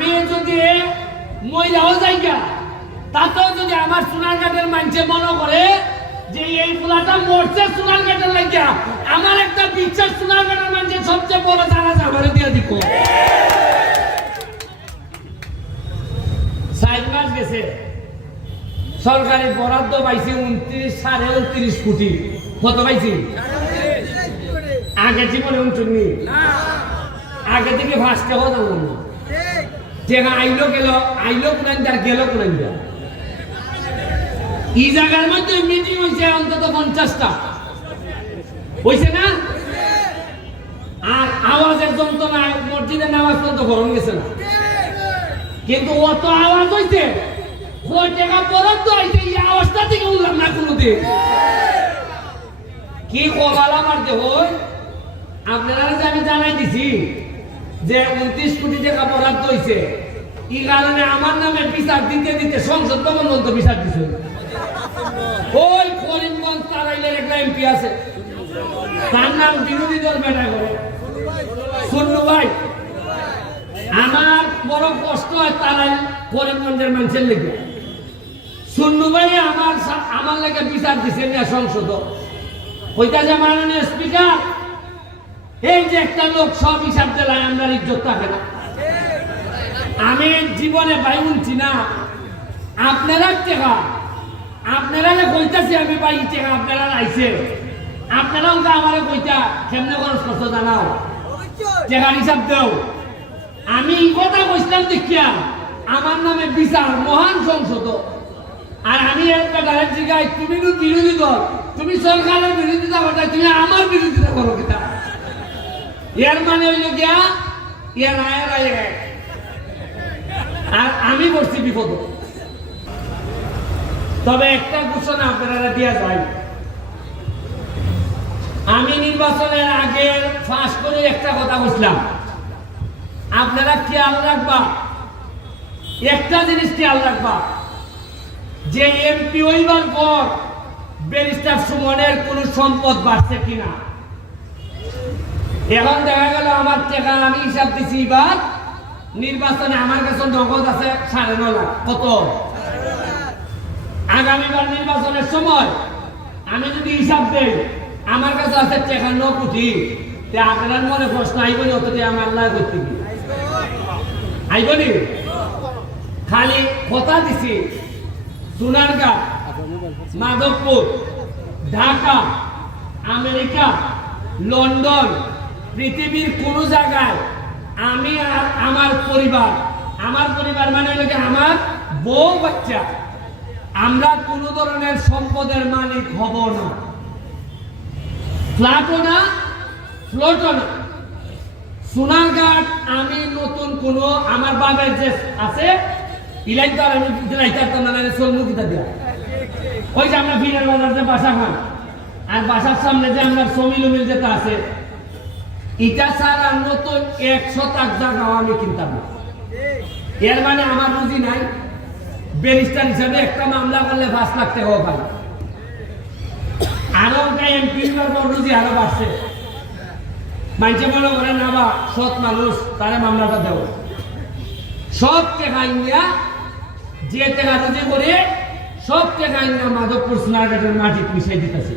আমি যদি মহিলাও জায়গা তাতেও যদি আমার সোনারঘাটের মানুষে মনে করে যে এই ফুলাটা মরছে সোনারঘাটের লাগিয়া, আমার একটা বিশ্বাস সোনারঘাটের মানুষের সবচেয়ে বড় জানাজা আমার দিয়ে দিব। 4 মাস গেছে, সরকারি বরাদ্দ পাইছি 29.29 কোটি। কত পাইছি? আগে জীবনে 29, আগে থেকে ফার্স্টে কথা বললাম না। টেকা আইলো গেল, আইলো কোন গেল কোন। এই জায়গার মধ্যে মিটিং হয়েছে অন্তত 50টা, হয়েছে না? আর আওয়াজের যন্ত্রণায় মসজিদের নামাজ পর্যন্ত গরম গেছে না, কিন্তু অত আওয়াজ হয়েছে টাকা বরাদ্দ হয়েছে, এই আওয়াজটা থেকে উঠলাম না কোনোদিন। কি কবাল আমার দেহ, আপনারা যে আমি জানাই দিছি যে 29 কোটি টাকা বরাদ্দ হয়েছে, এই কারণে আমার নামে বিচার দিতে দিতে সংসদ ভবন পর্যন্ত বিচার দিছে। ওই করিমগঞ্জ তারাইলের একটা এমপি আছে, তার নাম বিরোধী দল বেটা করে সুন্নু ভাই। আমার বড় কষ্ট হয় তারাইল করিমগঞ্জের মানুষের লেগে। সুন্নু ভাই আমার লেগে বিচার দিছে না সংসদ। কইতাছে মাননীয় স্পিকার, এই যে একটা লোক সব হিসাব দিলায় আমরা ইজ্জত থাকে না। আমি জীবনে ভাই উঠছি না, আপনারা টেকা আপনারা কইতাছি আমি পাই টেকা আপনারা আইছে, আপনারা আমার কইতা কেমনে খরচ করছো জানাও, টেকার হিসাব দেও। আমি এই কথা কইছিলাম দেখিয়া আমার নামে বিচার মহান সংসদ। আর আমি একটা ডাইরেক্ট জিগাই, তুমি তো বিরোধী দল, তুমি সরকারের বিরোধিতা করতে, তুমি আমার বিরোধিতা করো কিনা? এর মানে হইল গিয়া এর আয়। আর আমি বসছি বিপদ। তবে একটা ঘোষণা আপনারা দিয়া যায়, আমি নির্বাচনের আগে ফাঁস করে একটা কথা বলছিলাম, আপনারা খেয়াল রাখবা, একটা জিনিস খেয়াল রাখবা, যে এমপি হইবার পর ব্যারিস্টার সুমনের কোন সম্পদ বাড়ছে কিনা। এখন দেখা গেল আমার টাকা আমি হিসাব দিচ্ছি, এবার নির্বাচনে আমার কাছে নগদ আছে 9.5 লাখ। কত? আগামীবার নির্বাচনের সময় আমি যদি হিসাব দেই আমার কাছে আছে টাকা 9 কোটি, আপনার মনে প্রশ্ন আইবনি অত আমার আল্লাহ করতে কি আইবনি? খালি কথা দিছি, সোনারগাঁ, মাধবপুর, ঢাকা, আমেরিকা, লন্ডন, পৃথিবীর কোন জায়গায় আমি আর আমার পরিবার মানে আমার বউ বাচ্চা, আমরা কোন ধরনের সম্পদের মালিক হব না, ফ্ল্যাটও না, ফ্লোটও না। সোনারঘাট আমি নতুন কোন আমার বাবার যে আছে ইলাইতার আমি ইলাইতার না সোলমুখিতা দিয়া, ওই যে আমরা ফিরের বাজার যে বাসা খান, আর বাসার সামনে যে আমরা সমিলুমিল যেটা আছে, এটা ছাড়া নতুন 100 জায়গাও আমি কিনতাম না। এর মানে আমার রুজি নাই। ব্যারিস্টার হিসাবে একটা মামলা করলে 5 লাখ টাকাও পাই। আরো এমপি রুজি আরো বাড়ছে। মানুষে মনে করে না বা সৎ মানুষ, তারা মামলাটা দেব। সব টাকা ইন্ডিয়া যে টাকা রুজি করে সব টাকা ইন্ডিয়া মাধবপুর সোনারঘাটের মাটি মিশাই দিতেছে।